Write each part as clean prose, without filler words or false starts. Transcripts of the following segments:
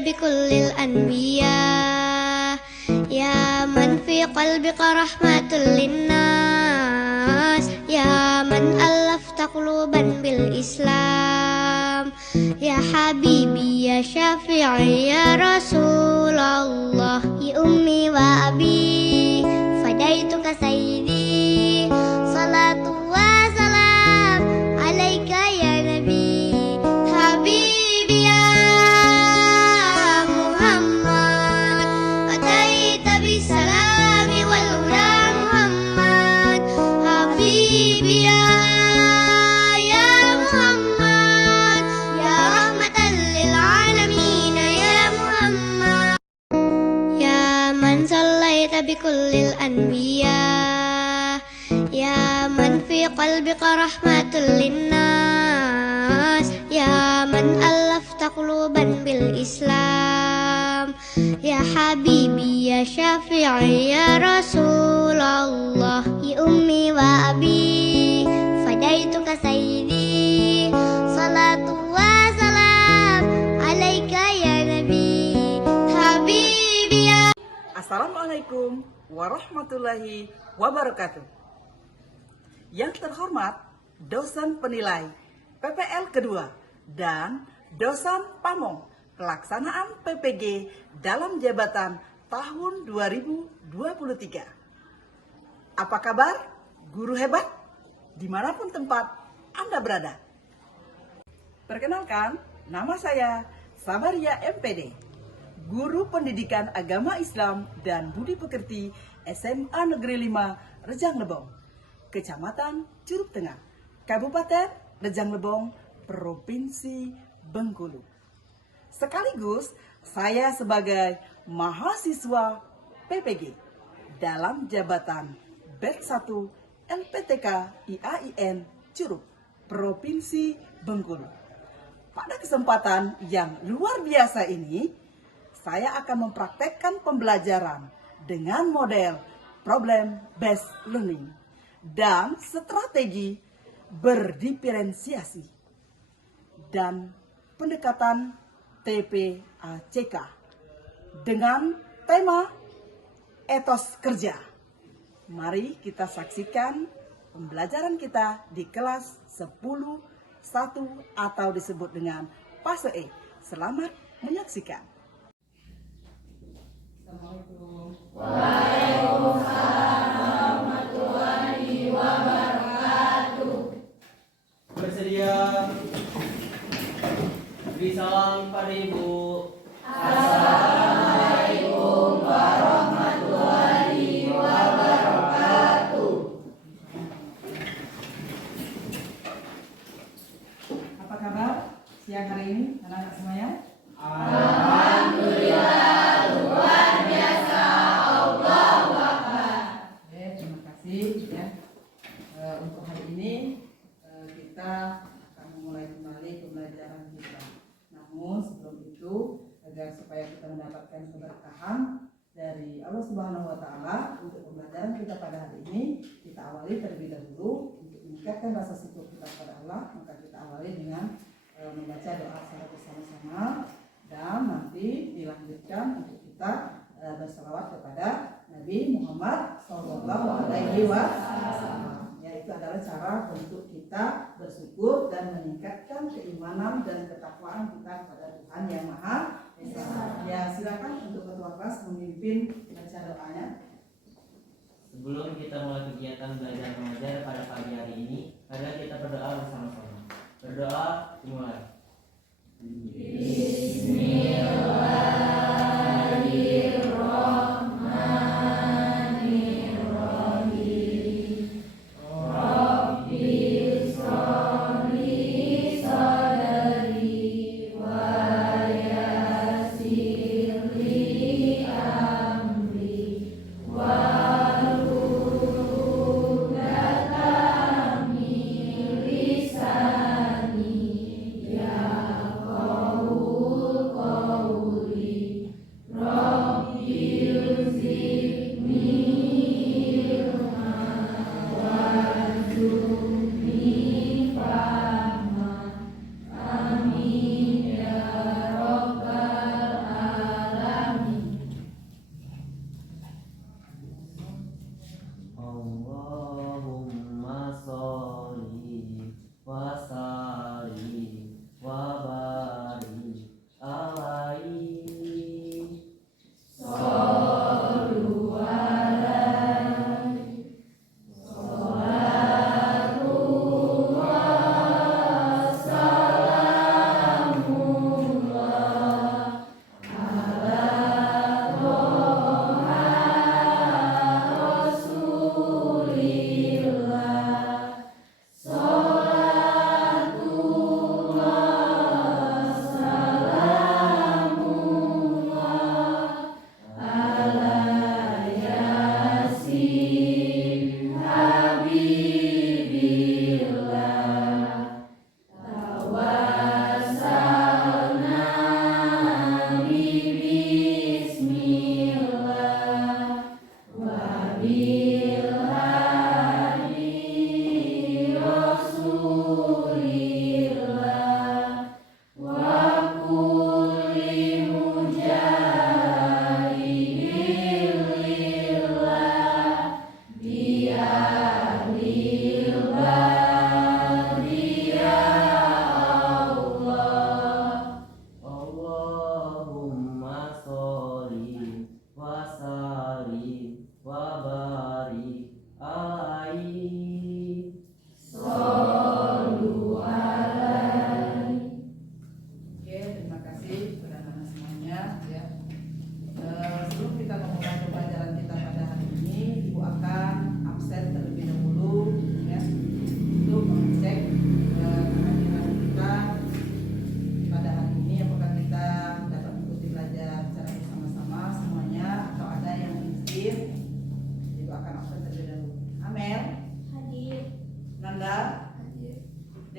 بكل الأنبياء يا من في قلبك رحمة للناس يا من ألفت قلوبا بالإسلام يا حبيبي يا شافعي يا رسول الله يا أمي وأبي فديتك سيدي صلاة وسلام عليك يا نبي حبيبي يا محمد أتيت بالسلام والهدى محمد حبيبي يا محمد يا رحمة للعالمين يا محمد يا من صليت بكل الأنبياء يا من في قلبك رحمة للناس يا من ألفت قلوبا بالإسلام يا حبيبي يا شافعي يا رسول الله يا أمي وأبي فديتك سيدي صلاة وسلام عليك يا نبي حبيبي يا Assalamualaikum warahmatullahi wabarakatuh. Yang terhormat dosen penilai PPL kedua dan dosen pamong pelaksanaan PPG dalam jabatan tahun 2023. Apa kabar guru hebat dimanapun tempat Anda berada? Perkenalkan, nama saya Sabaria MPD, Guru Pendidikan Agama Islam dan Budi Pekerti SMA Negeri 5 Rejang Lebong, Kecamatan Curug Tengah, Kabupaten Rejang Lebong, Provinsi Bengkulu. Sekaligus saya sebagai mahasiswa PPG dalam jabatan Batch 1 LPTK IAIN Curug, Provinsi Bengkulu. Pada kesempatan yang luar biasa ini, saya akan mempraktekkan pembelajaran dengan model problem based learning dan strategi berdiferensiasi dan pendekatan TPACK dengan tema etos kerja. Mari kita saksikan pembelajaran kita di kelas 10.1 atau disebut dengan fase E. Selamat menyaksikan. Assalamualaikum. Waalaikumsalam warahmatullahi wabarakatuh. Bersedia. Beri salam pada Ibu. Assalamualaikum warahmatullahi wabarakatuh. Apa kabar siang hari ini anak-anak semuanya? Alhamdulillah luar biasa. Allahu Akbar. Terima kasih ya. Untuk hari ini kita akan memulai kembali pembelajaran kita. Namun sebelum itu, agar supaya kita mendapatkan keberkahan dari Allah Subhanahu wa Ta'ala untuk pembelajaran kita pada hari ini, kita awali terlebih dahulu untuk meningkatkan rasa syukur kita kepada Allah. Maka kita awali dengan membaca doa secara bersama-sama dan nanti dilanjutkan untuk kita bersalawat kepada Nabi Muhammad SAW. Ya, itu adalah cara untuk kita bersyukur dan meningkatkan keimanan dan ketakwaan kita kepada Tuhan Yang Maha Esa. Ya, silakan untuk ketua kelas memimpin baca doanya. Sebelum kita mulai kegiatan belajar mengajar pada pagi hari ini, mari kita berdoa bersama-sama. Berdoa dimulai. Bismillahirrahmanirrahim. Rabbi sholli sadri wa yassir li amri wahlul 'uqdatam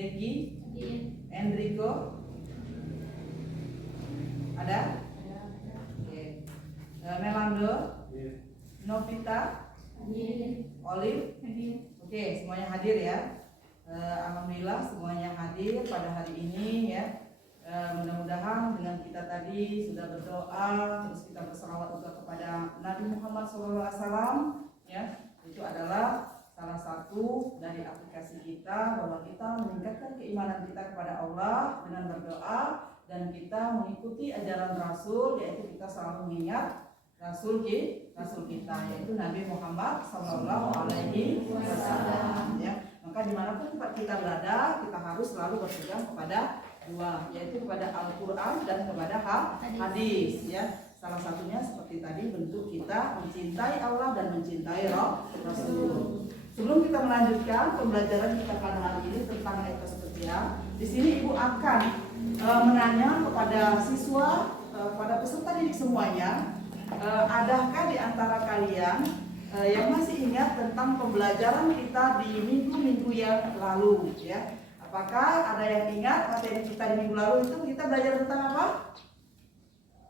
Deki, Hadir. Enrico, ada? Oke. Melando, Novita, Hadir. Olive. Hadir. Oke, semuanya hadir ya. Alhamdulillah semuanya hadir pada hari ini ya. Mudah-mudahan dengan kita tadi sudah berdoa, terus kita berselawat juga kepada Nabi Muhammad SAW ya. Itu adalah salah satu dari aplikasi kita bahwa kita meningkatkan keimanan kita kepada Allah dengan berdoa dan kita mengikuti ajaran Rasul, yaitu kita selalu mengingat Rasul kita yaitu Nabi Muhammad SAW ya. Maka dimanapun tempat kita berada, kita harus selalu berpegang kepada dua, yaitu kepada Al-Quran dan kepada hadis ya. Salah satunya seperti tadi bentuk kita mencintai Allah dan mencintai Rasul. Sebelum kita melanjutkan pembelajaran kita pada hari ini tentang etos kerja, di sini Ibu akan menanya kepada siswa, pada peserta didik semuanya, adakah di antara kalian yang masih ingat tentang pembelajaran kita di minggu-minggu yang lalu ya? Apakah ada yang ingat materi kita di minggu lalu itu kita belajar tentang apa?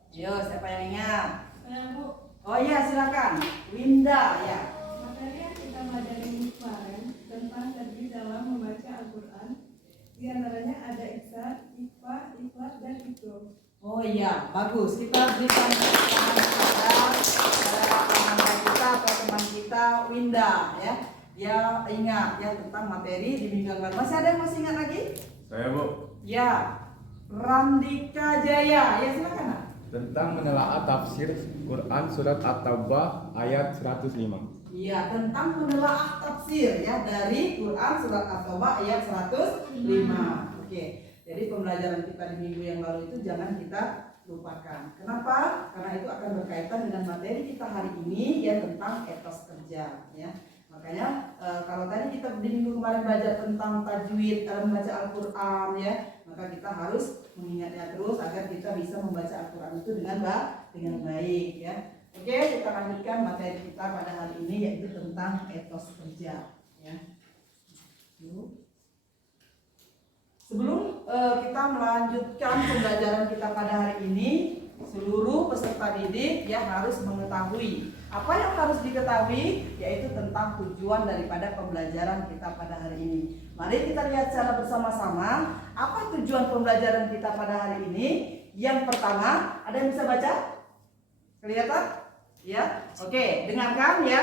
Yo, siapa yang ingat? Saya Bu. Oh iya, silakan. Winda ya. Materi yang kita pelajari kemarin tentang terdiri dalam membaca Al-Quran. Di antaranya ada Ihsan, Ikhfa, Ikhlas, dan Iqro. Oh iya, bagus. Kita berikan tepuk tangan kepada teman kita atau teman kita Winda ya. Dia ingat ya tentang materi di minggu yang lalu. Masih ada yang masih ingat lagi? Saya Bu, Ya. Randika Jaya. Ya, silakan. Nak. tentang menelaah tafsir Quran surat At-Taubah ayat 105. Iya, tentang menelaah tafsir ya dari Quran surat At-Taubah ayat 105. Oke. Jadi pembelajaran kita di minggu yang lalu itu jangan kita lupakan. Kenapa? Karena itu akan berkaitan dengan materi kita hari ini ya tentang etos kerja ya. Makanya kalau tadi kita di minggu kemarin belajar tentang tajwid dalam membaca Al-Quran ya, maka kita harus mengingatnya terus agar kita bisa membaca Al-Quran itu dengan baik ya. Oke, kita lanjutkan materi kita pada hari ini yaitu tentang etos kerja ya. Sebelum kita melanjutkan pembelajaran kita pada hari ini, seluruh peserta didik ya harus mengetahui apa yang harus diketahui, yaitu tentang tujuan daripada pembelajaran kita pada hari ini. Mari kita lihat secara bersama-sama apa tujuan pembelajaran kita pada hari ini. Yang pertama, ada yang bisa baca? Kelihatan? Ya, oke, dengarkan ya.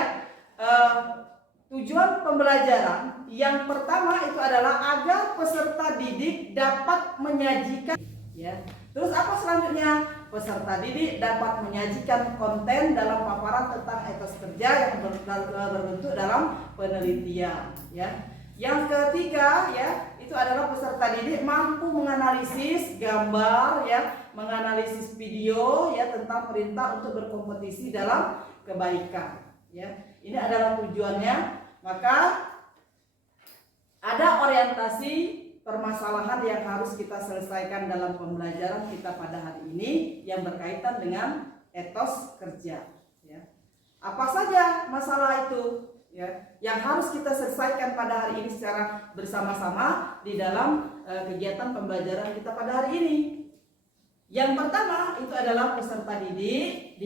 Tujuan pembelajaran yang pertama itu adalah agar peserta didik dapat menyajikan ya. Terus apa selanjutnya? Peserta didik dapat menyajikan konten dalam paparan tentang etos kerja yang berbentuk dalam penelitian ya. Yang ketiga ya, itu adalah peserta didik mampu menganalisis gambar ya, menganalisis video ya tentang perintah untuk berkompetisi dalam kebaikan ya. Ini adalah tujuannya. Maka ada orientasi permasalahan yang harus kita selesaikan dalam pembelajaran kita pada hari ini yang berkaitan dengan etos kerja ya. Apa saja masalah itu ya yang harus kita selesaikan pada hari ini secara bersama-sama di dalam kegiatan pembelajaran kita pada hari ini. Yang pertama itu adalah peserta didik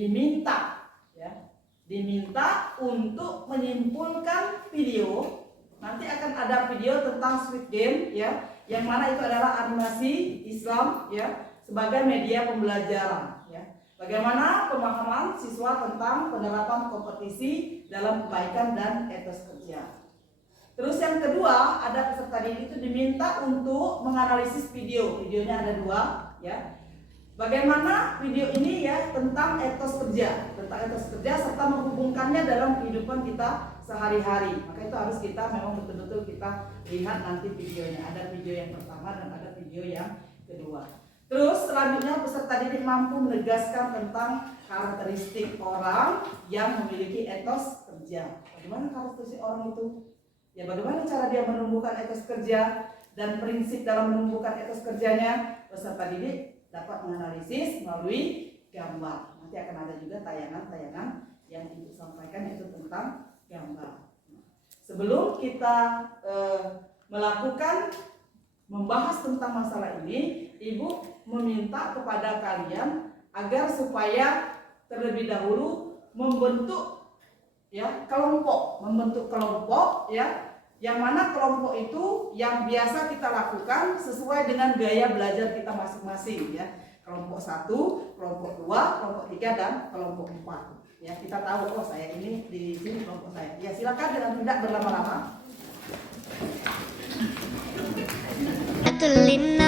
diminta untuk menyimpulkan video. Nanti akan ada video tentang Squid Game ya, yang mana itu adalah animasi Islam ya sebagai media pembelajaran ya. Bagaimana pemahaman siswa tentang penerapan kompetisi dalam kebaikan dan etos kerja. Terus yang kedua, ada peserta didik itu diminta untuk menganalisis video. Videonya ada 2 ya. Bagaimana video ini ya tentang etos kerja serta menghubungkannya dalam kehidupan kita sehari-hari. Maka itu harus kita memang betul-betul kita lihat nanti videonya. Ada video yang pertama dan ada video yang kedua. Terus selanjutnya peserta didik mampu menegaskan tentang karakteristik orang yang memiliki etos kerja. Bagaimana karakteristik orang itu? Ya bagaimana cara dia menumbuhkan etos kerja dan prinsip dalam menumbuhkan etos kerjanya. Peserta didik dapat menganalisis melalui gambar. Nanti akan ada juga tayangan-tayangan yang Ibu sampaikan yaitu tentang gambar. Sebelum kita melakukan membahas tentang masalah ini, Ibu meminta kepada kalian agar supaya terlebih dahulu membentuk kelompok ya, yang mana kelompok itu yang biasa kita lakukan sesuai dengan gaya belajar kita masing-masing ya. Kelompok 1, kelompok 2, kelompok 3 dan kelompok 4. Ya, kita tahu saya ini di sini kelompok saya. Ya, silakan dengan tidak berlama-lama. Linnas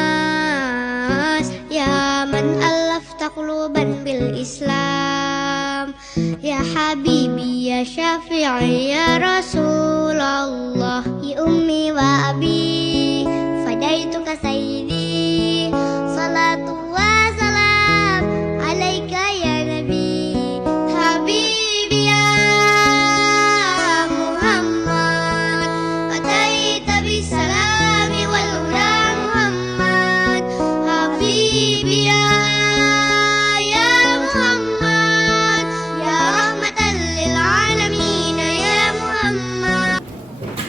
ya man alafta quluban bil Islam ya habibi ya syafi'i ya Rasulullah ya ummi wa abi fadaituka sayyidi salatu wa salam alaika ya nabi habibi ya Muhammad ataita bisalami wal huda Muhammad habibi ya Muhammad ya rahmatan lil alamin ya Muhammad.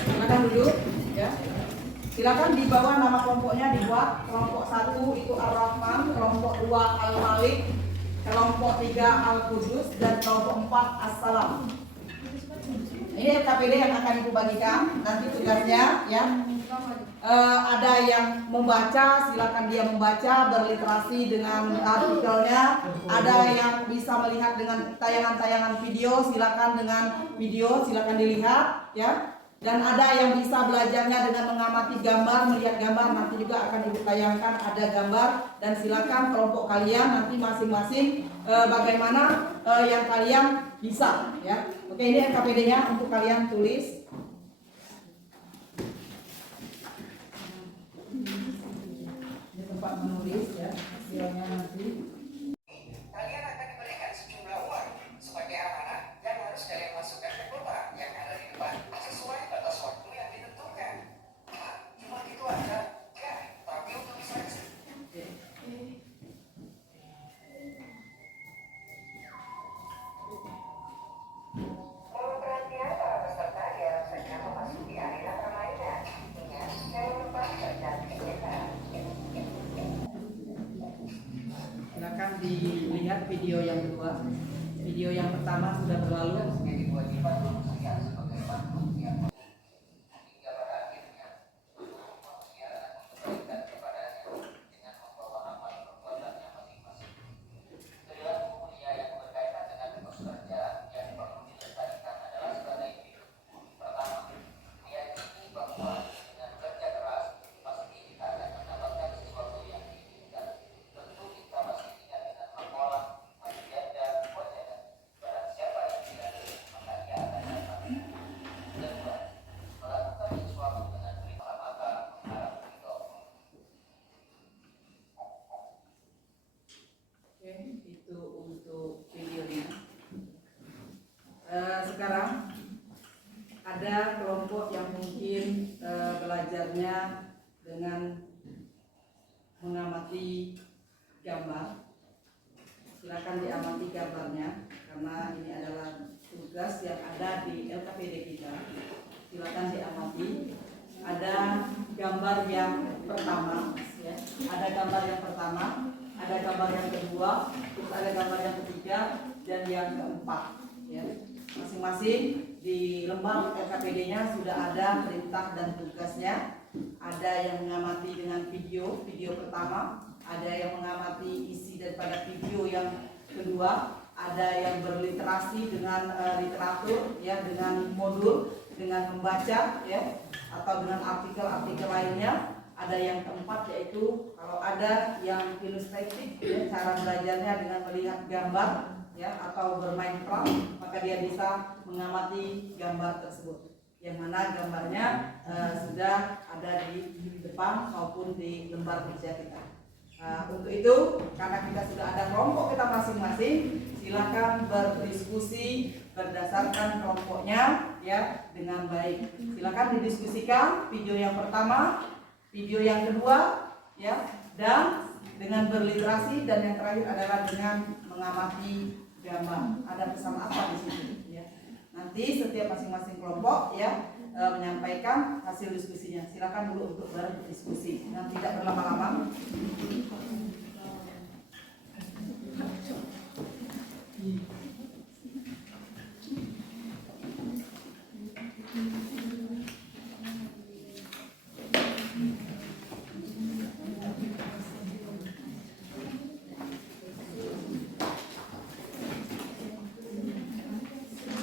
Silakan duduk ya. Silakan di bawah nama kelompoknya dibuat. Kelompok 1 itu Ar-Rahman, kelompok 2 Al-Malik, kelompok 3 Al-Qudus dan kelompok 4 As-Salam. Ini LKPD yang akan Ibu bagikan. Nanti tugasnya ya. Ada yang membaca, silakan dia membaca, berliterasi dengan artikelnya. Ada yang bisa melihat dengan tayangan-tayangan video, silakan dengan video, silakan dilihat ya. Dan ada yang bisa belajarnya dengan mengamati gambar, melihat gambar, nanti juga akan Ibu tayangkan ada gambar. Dan silakan kelompok kalian nanti masing-masing bagaimana yang kalian bisa ya. Oke, ini LKPD-nya untuk kalian tulis. Ini tempat menulis ya, hasilnya nanti. Kalian akan diberikan sejumlah uang sebagai amanah yang harus kalian masukkan ke kotak yang ada di depan sesuai batas waktu yang ditentukan. Cuma gitu aja, ya. Tapi untuk seleksi. Mohon perhatian para peserta yang sedang memasuki arena permainan. Ingat, jangan lupa baca etiqueta. Silakan dilihat video yang kedua. Video yang pertama sudah berlalu. Oke, itu untuk videonya. Sekarang ada kelompok yang mungkin belajarnya dengan mengamati gambar. Silakan diamati gambarnya karena ini adalah tugas yang ada di LKPD kita. Silakan diamati. Ada gambar yang pertama, ya. Ada gambar yang pertama, ada gambar yang kedua, terus ada gambar yang ketiga dan yang keempat. Ya. Masing-masing di lembar LKPD-nya sudah ada perintah dan tugasnya. Ada yang mengamati dengan video pertama, ada yang mengamati isi daripada video yang kedua, ada yang berliterasi dengan literatur, ya, dengan modul, dengan membaca, ya, atau dengan artikel-artikel lainnya. Ada yang keempat yaitu kalau ada yang ilustratif, ya, cara belajarnya dengan melihat gambar, ya, atau bermain peran, maka dia bisa mengamati gambar tersebut. Yang mana gambarnya sudah ada di depan maupun di lembar kerja kita. Untuk itu, karena kita sudah ada kelompok kita masing-masing, silakan berdiskusi berdasarkan kelompoknya, ya, dengan baik. Silakan didiskusikan video yang pertama, video yang kedua, ya, dan dengan berliterasi, dan yang terakhir adalah dengan mengamati gambar. Ada pesan apa di sini? Ya. Nanti setiap masing-masing kelompok, ya, menyampaikan hasil diskusinya. Silakan dulu untuk berdiskusi dan tidak berlama-lama.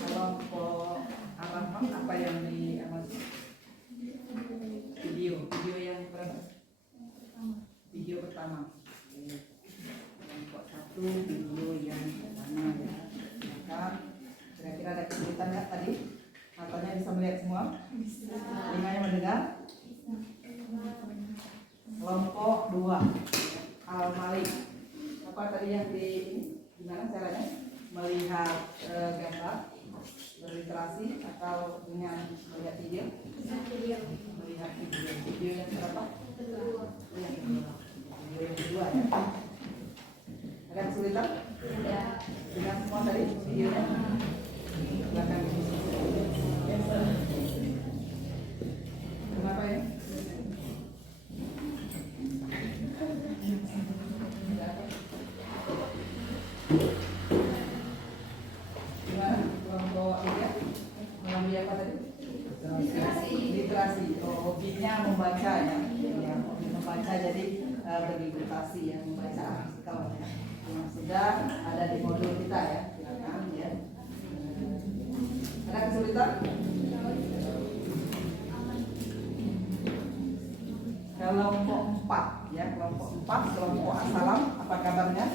Kelompok Ar-Rahman apa yang diamati? Video yang berapa? Video pertama. Kelompok 1 video yang pertama ya. Maka kira-kira ada kesulitan nggak tadi? Matanya bisa melihat semua? Telinganya mendengar? Kelompok 2 Al-Malik. Apa tadi yang gimana caranya melihat gambar, berliterasi atau dengan melihat video? Melihat video yang berapa? Yang kedua. Video yang kedua ya. Ada kesulitan? Tidak. Dengan semua tadi videonya? Silakan. Kenapa ya? Gimana? Kelompok ini ya? Mengambil apa tadi? Literasi. Oh, hobinya membaca ya. Ya, hobi membaca jadi berliterasi ya, membaca artikel ya. Yang sudah ada di modul kita ya. Silakan ya. Ada kesulitan? Kelompok 4 ya, kelompok 4, kelompok Assalam, apa kabarnya?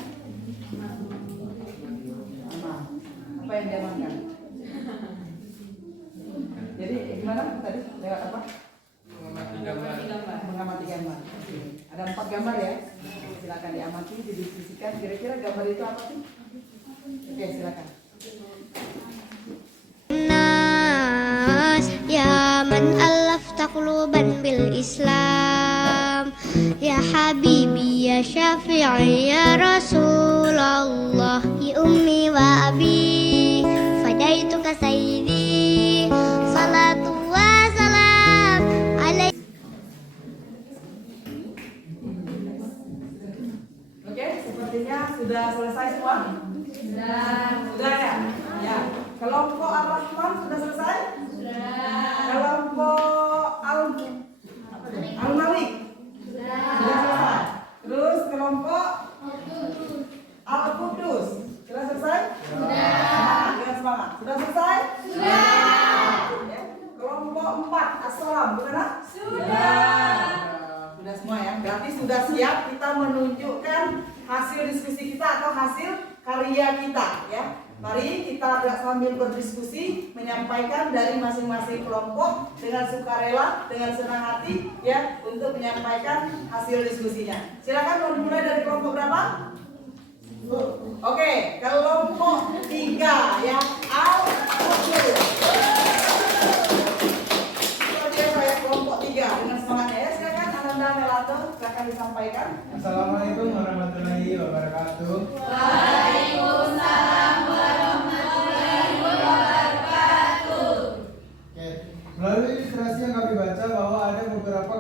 Aman. Apa yang diamankan? Jadi gimana tadi? Lewat apa? Mengamati gambar. Ada 4 gambar ya. Silakan diamati, didiskusikan. Kira-kira gambar itu apa sih? Oke, silakan. الناس يا من ألفت قلوبا بالإسلام يا حبيبي يا شافعي يا رسول الله يا أمي وأبي فديتك سيدي صلاة وسلام عليك. Oke, sepertinya sudah selesai semua? Sudah ya? Ya. Kelompok Ar-Rahman sudah selesai? Sudah. Kelompok Al-Malik? Sudah selesai. Terus kelompok Al-Qudus sudah selesai? Sudah. Semangat. Sudah selesai? Sudah. Ya. Kelompok 4 As-Salam bukan? Sudah. Sudah semua ya. Berarti sudah siap kita menunjukkan hasil diskusi kita atau hasil karya kita ya. Mari kita sambil berdiskusi menyampaikan dari masing-masing kelompok dengan sukarela, dengan senang hati ya untuk menyampaikan hasil diskusinya. Silakan mau dimulai dari kelompok berapa? Oke, kelompok 3 ya. Al-Qudus. Luar biasa ya kelompok 3 dengan semangatnya ya. Silakan Ananda Melato silakan disampaikan. Assalamualaikum warahmatullahi wabarakatuh. Waalaikumsalam warahmatullahi wabarakatuh. Oke, melalui ilustrasi yang kami baca bahwa ada beberapa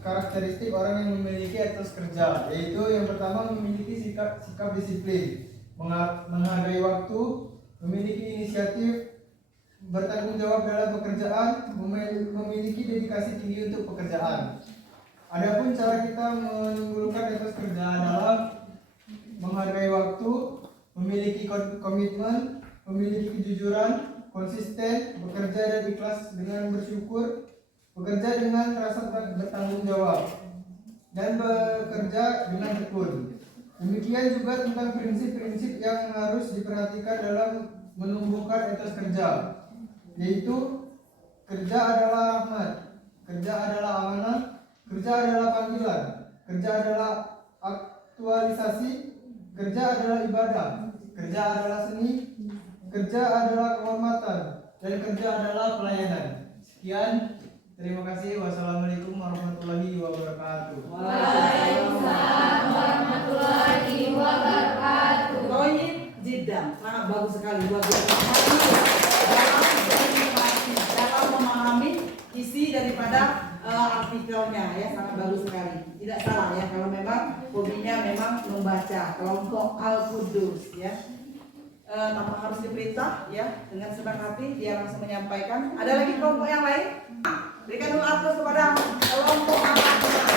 karakteristik orang yang memiliki etos kerja, yaitu yang pertama memiliki sikap disiplin, menghargai waktu, memiliki inisiatif, bertanggung jawab dalam pekerjaan, memiliki dedikasi tinggi untuk pekerjaan. Adapun cara kita menunjukkan etos kerja adalah menghargai waktu, memiliki komitmen, memiliki kejujuran, konsisten, bekerja dan ikhlas dengan bersyukur, bekerja dengan rasa bertanggung jawab, dan bekerja dengan tekun. Demikian juga tentang prinsip-prinsip yang harus diperhatikan dalam menumbuhkan etos kerja, yaitu kerja adalah rahmat, kerja adalah amanah, kerja adalah panggilan, kerja adalah aktualisasi, kerja adalah ibadah, kerja adalah seni, kerja adalah kehormatan, dan kerja adalah pelayanan. Sekian, terima kasih. Wassalamualaikum warahmatullahi wabarakatuh. Waalaikumsalam warahmatullahi wabarakatuh. Toyib Jiddan, sangat bagus sekali, luar biasa. Dalam memahami artikelnya ya, sangat bagus sekali. Tidak salah ya kalau memang hobinya memang membaca. Kelompok Al-Qudus ya. Tanpa harus diperintah ya, dengan senang hati dia langsung menyampaikan. Ada lagi kelompok yang lain? Berikan dulu aplaus kepada kelompok Al-Qudus.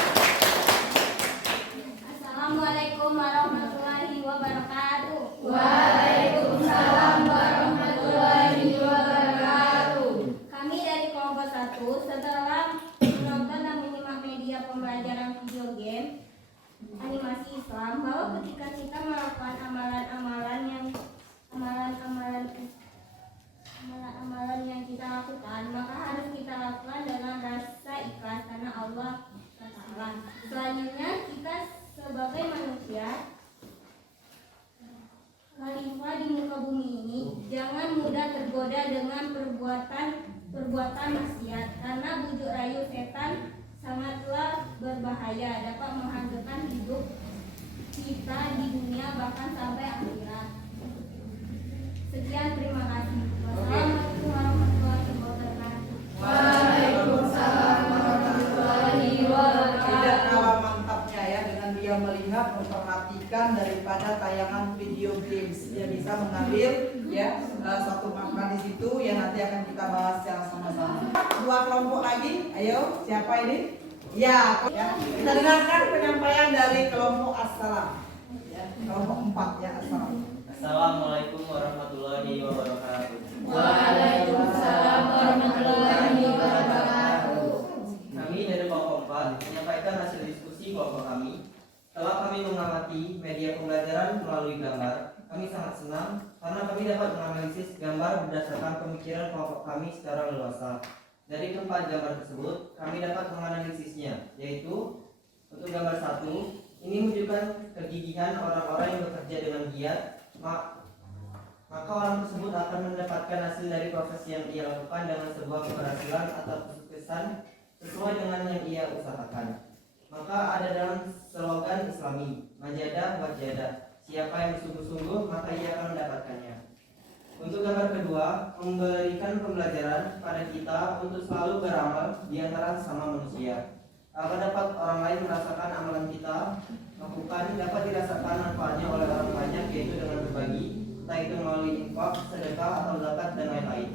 Assalamualaikum warahmatullahi wabarakatuh. Waalaikumsalam warahmatullahi wabarakatuh. Kami dari kelompok 1 setelah menonton dan menyimak media pembelajaran video game animasi Islam, bahwa ketika kita melakukan amalan-amalan yang kita lakukan, maka harus kita lakukan dengan rasa ikhlas karena Allah Ta'ala. Selanjutnya, kita sebagai manusia khalifah di muka bumi ini jangan mudah tergoda dengan perbuatan maksiat, karena bujuk rayu setan sangatlah berbahaya, dapat menghancurkan hidup kita di dunia bahkan sampai akhirat. Sekian, terima kasih. Wassalamualaikum warahmatullahi wabarakatuh. Waalaikumsalam warahmatullahi wabarakatuh. Tidak kalah mantapnya ya dengan dia melihat, memperhatikan daripada tayangan video games. Dia bisa mengambil ya satu makna di situ yang nanti akan kita bahas secara sama-sama. Dua kelompok lagi, ayo siapa ini? Ya, kita dengarkan penyampaian dari kelompok As-Salam. Ya, kelompok 4 ya As-Salam. Assalamualaikum warahmatullahi wabarakatuh. Waalaikumsalam warahmatullahi wabarakatuh. Kami dari kelompok 4 menyampaikan hasil diskusi kelompok kami. Setelah kami mengamati media pembelajaran melalui gambar, kami sangat senang karena kami dapat menganalisis gambar berdasarkan pemikiran kelompok kami secara leluasa. Dari keempat gambar tersebut, kami dapat menganalisisnya, yaitu untuk gambar 1, ini menunjukkan kegigihan orang-orang yang bekerja dengan giat, maka orang tersebut akan mendapatkan hasil dari profesi yang ia lakukan dengan sebuah keberhasilan atau kesuksesan sesuai dengan yang ia usahakan. Maka ada dalam slogan Islami, majadah wajadah, siapa yang bersungguh-sungguh maka ia akan mendapatkannya. Untuk gambar kedua, memberikan pembelajaran pada kita untuk selalu beramal di antara sesama manusia, agar dapat orang lain merasakan amalan kita lakukan dapat dirasakan manfaatnya oleh orang banyak, yaitu dengan berbagi, entah itu melalui infak, sedekah, atau zakat dan lain-lain.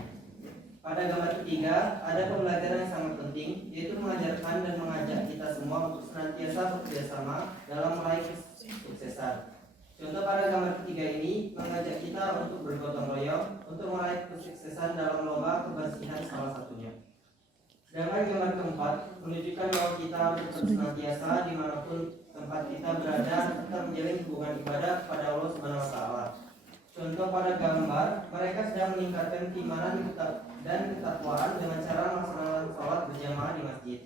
Pada gambar ketiga, ada pembelajaran yang sangat penting, yaitu mengajarkan dan mengajak kita semua untuk senantiasa bekerjasama dalam meraih kesuksesan. Contoh pada gambar ketiga ini mengajak kita untuk bergotong royong untuk meraih kesuksesan dalam lomba kebersihan salah satunya. Sedangkan gambar keempat menunjukkan bahwa kita harus tetap senantiasa dimanapun tempat kita berada tetap menjalin hubungan ibadah kepada Allah Subhanahu wa Ta'ala. Contoh pada gambar, mereka sedang meningkatkan keimanan dan ketakwaan dengan cara melaksanakan sholat berjamaah di masjid.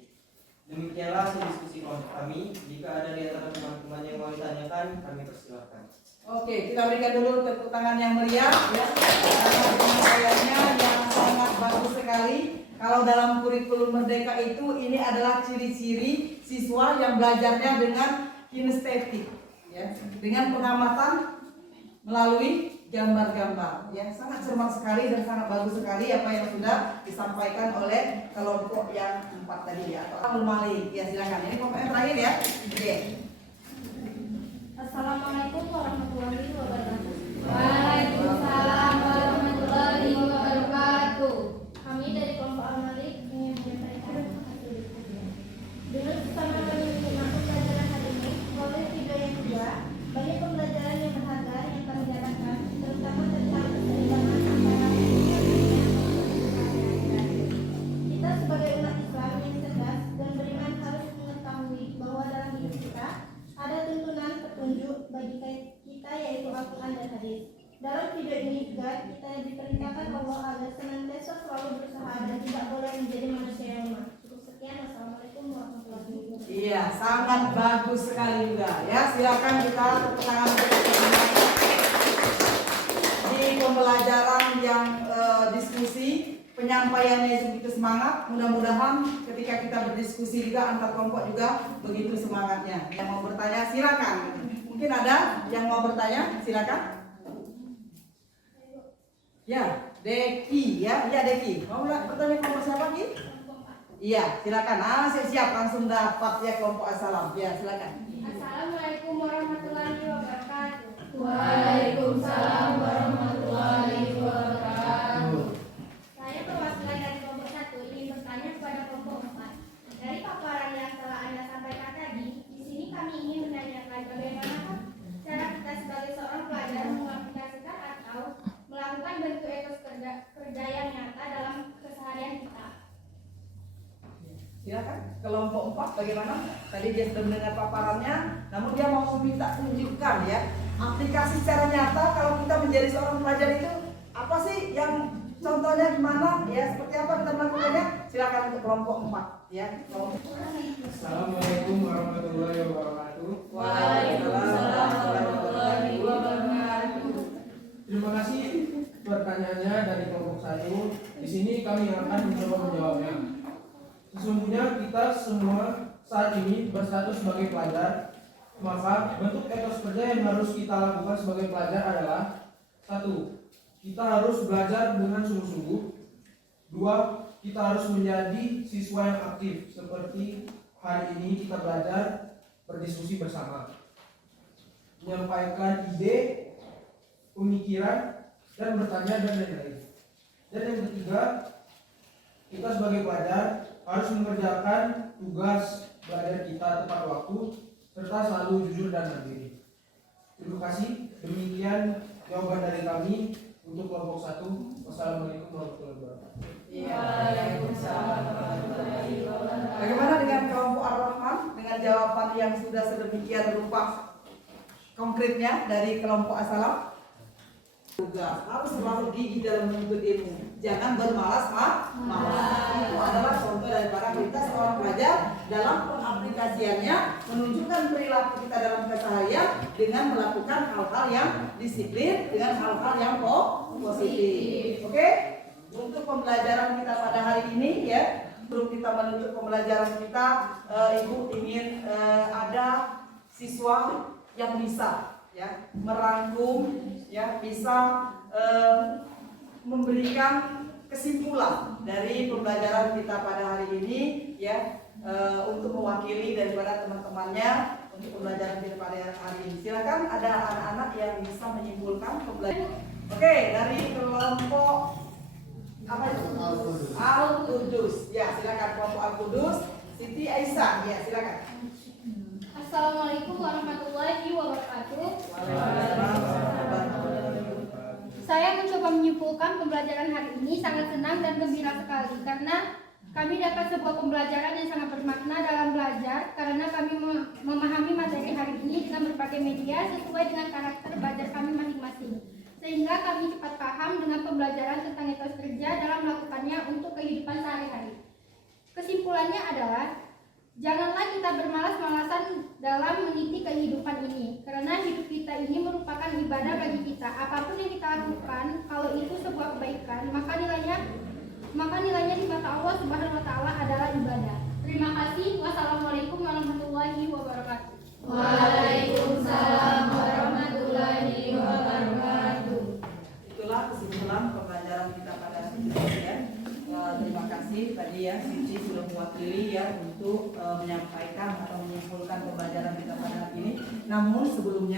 Demikianlah hasil diskusi kelompok kami. Jika ada di antara teman-teman yang mau ditanyakan, kami persilahkan. Oke, kita berikan dulu tepuk tangan yang meriah ya. Karena penyampaiannya yang sangat bagus sekali. Kalau dalam kurikulum Merdeka itu ini adalah ciri-ciri siswa yang belajarnya dengan kinestetik ya, dengan pengamatan melalui gambar-gambar ya. Sangat cermat sekali dan sangat bagus sekali apa yang sudah disampaikan oleh kelompok yang 4 tadi ya, atau Malik ya. Silakan, ini kelompok yang terakhir ya. Oke. Assalamualaikum warahmatullahi wabarakatuh. Waalaikumsalam warahmatullahi wabarakatuh. Kami dari kelompok Al-Malik ingin menyampaikan hasil diskusi. Dengan bersama kami menyimak pembelajaran hari ini melalui video yang kedua, banyak pembelajaran yang berharga yang kami dapatkan, terutama tentang keseimbangan antara dunia dan kita sebagai umat Islam yang cerdas dan beriman harus mengetahui bahwa dalam hidup kita ada tuntunan petunjuk bagi kita, yaitu Al-Quran dan hadis. Dalam video ini juga kita diperintahkan Allah agar senantiasa selalu berusaha dan tidak boleh menjadi manusia yang lemah. Cukup sekian. Wassalamualaikum warahmatullahi wabarakatuh. Iya, sangat bagus sekali juga ya. Silakan kita tepuk tangan di pembelajaran yang diskusi, penyampaiannya begitu semangat. Mudah-mudahan ketika kita berdiskusi juga antar kelompok juga begitu semangatnya. Yang mau bertanya silakan. Mungkin ada yang mau bertanya, silakan. Ya, Deki ya, Deki. Mau bertanya kelompok siapa Ki? Iya, silakan. Siap langsung dapat ya kelompok Assalam. Ya, silakan. Assalamualaikum warahmatullahi wabarakatuh. Waalaikumsalam warahmatullahi wabarakatuh. Saya perwakilan dari kelompok 1 ingin bertanya kepada kelompok 4. Dari paparan yang telah Anda sampaikan tadi, di sini kami ingin menanyakan bagaimanakah cara kita sebagai seorang pelajar mengaplikasikan atau melakukan bentuk etos kerja yang nyata dalam keseharian kita. Silakan. Kelompok 4 bagaimana? Tadi dia sudah mendengar paparannya, namun dia mau meminta tunjukkan ya aplikasi secara nyata kalau kita menjadi seorang pelajar itu apa sih yang contohnya gimana ya, seperti apa kita melakukannya. Silakan untuk kelompok 4 ya. Assalamualaikum warahmatullahi wabarakatuh. Waalaikumsalam warahmatullahi wabarakatuh. Terima kasih pertanyaannya dari kelompok 1. Di sini kami akan mencoba menjawabnya. Sesungguhnya kita semua saat ini berstatus sebagai pelajar, maka bentuk etos kerja yang harus kita lakukan sebagai pelajar adalah 1. Kita harus belajar dengan sungguh-sungguh. 2. Kita harus menjadi siswa yang aktif, seperti hari ini kita belajar berdiskusi bersama, menyampaikan ide, pemikiran, dan bertanya dan lain-lain. Dan yang ketiga, kita sebagai pelajar harus mengerjakan tugas belajar kita tepat waktu serta selalu jujur dan mandiri. Terima kasih. Demikian jawaban dari kami untuk kelompok 1. Wassalamualaikum warahmatullahi wabarakatuh. Waalaikumsalam warahmatullahi wabarakatuh. Bagaimana dengan kelompok Ar-Rahman dengan jawaban yang sudah sedemikian rupa konkretnya dari kelompok Assalam? Tugas harus selalu gigih dalam menuntut ilmu, jangan bermalas-malas. Itu adalah contoh daripada kita seorang pelajar dalam pengaplikasiannya, menunjukkan perilaku kita dalam keseharian dengan melakukan hal-hal yang disiplin, dengan hal-hal yang positif. Oke? Untuk pembelajaran kita pada hari ini ya, sebelum kita menutup pembelajaran kita, Ibu ingin ada siswa yang bisa ya merangkum ya, bisa memberikan kesimpulan dari pembelajaran kita pada hari ini ya, untuk mewakili daripada teman-temannya untuk pembelajaran kita pada hari ini. Silakan, ada anak-anak yang bisa menyimpulkan pembelajaran. Oke, dari kelompok apa itu? Al-Qudus. Ya, silakan kelompok Al-Qudus. Siti Aisyah, ya silakan. Assalamualaikum warahmatullahi wabarakatuh. Saya mencoba menyimpulkan pembelajaran hari ini sangat senang dan gembira sekali karena kami dapat sebuah pembelajaran yang sangat bermakna dalam belajar karena kami memahami materi hari ini dengan berbagai media sesuai dengan karakter belajar kami masing-masing. Sehingga kami cepat paham dengan pembelajaran tentang etos kerja dalam melakukannya untuk kehidupan sehari-hari. Kesimpulannya adalah janganlah kita bermalas-malasan dalam meniti kehidupan ini, karena hidup kita ini merupakan ibadah bagi kita. Apapun yang kita lakukan, kalau itu sebuah kebaikan, maka nilainya di mata Allah Subhanahu wa Ta'ala adalah ibadah. Terima kasih. Wassalamualaikum warahmatullahi wabarakatuh. Waalaikumsalam warahmatullahi wabarakatuh. Itulah kesimpulan pembelajaran kita pada hari ini ya. Terima kasih tadi ya, Cici sudah mewakili ya untuk menyampaikan atau menyimpulkan pembelajaran kita pada hari ini. Namun sebelum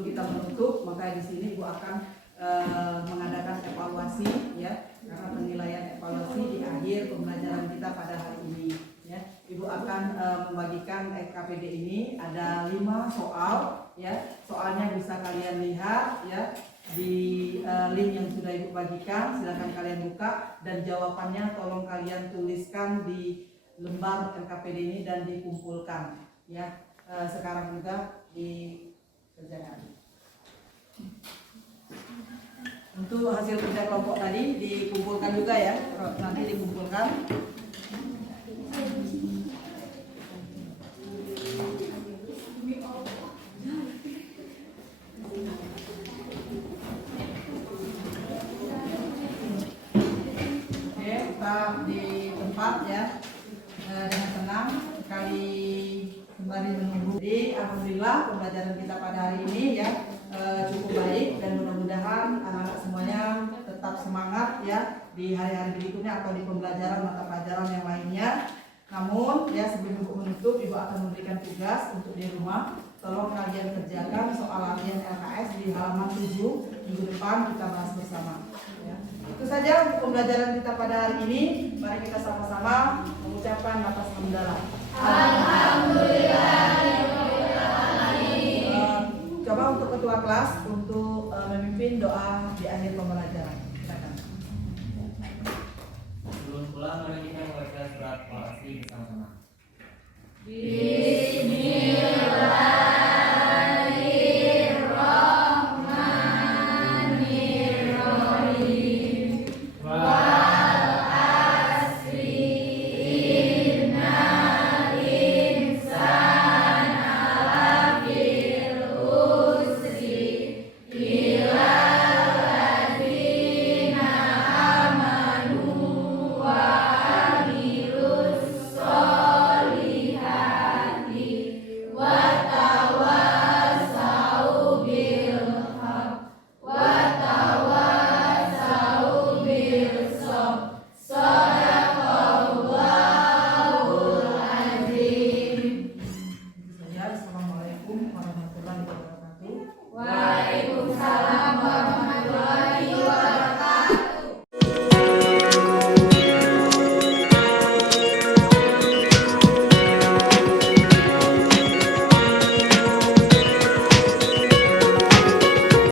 kita menutup, maka di sini Ibu akan mengadakan evaluasi ya, karena penilaian evaluasi di akhir pembelajaran kita pada hari ini ya. Ibu akan membagikan KPD ini ada 5 soal ya. Soalnya bisa kalian lihat ya di link yang sudah Ibu bagikan. Silakan kalian buka dan jawabannya tolong kalian tuliskan di lembar LKPD ini dan dikumpulkan ya. Sekarang juga dikerjakan. Untuk hasil kerja kelompok tadi dikumpulkan juga ya, nanti dikumpulkan. Oke, tetap di tempat ya, dengan tenang sekali sembari menunggu. Jadi alhamdulillah pembelajaran kita pada hari ini ya cukup baik dan mudah-mudahan anak-anak semuanya tetap semangat ya di hari-hari berikutnya atau di pembelajaran mata pelajaran yang lainnya. Namun ya sebelum Ibu menutup, Ibu akan memberikan tugas untuk di rumah. Tolong kalian kerjakan soal latihan LKS di halaman 7 minggu depan kita bahas bersama. Ya. Itu saja untuk pembelajaran kita pada hari ini. Mari kita sama-sama mengucapkan nafas mendalam. Alhamdulillah. Coba untuk ketua kelas untuk memimpin doa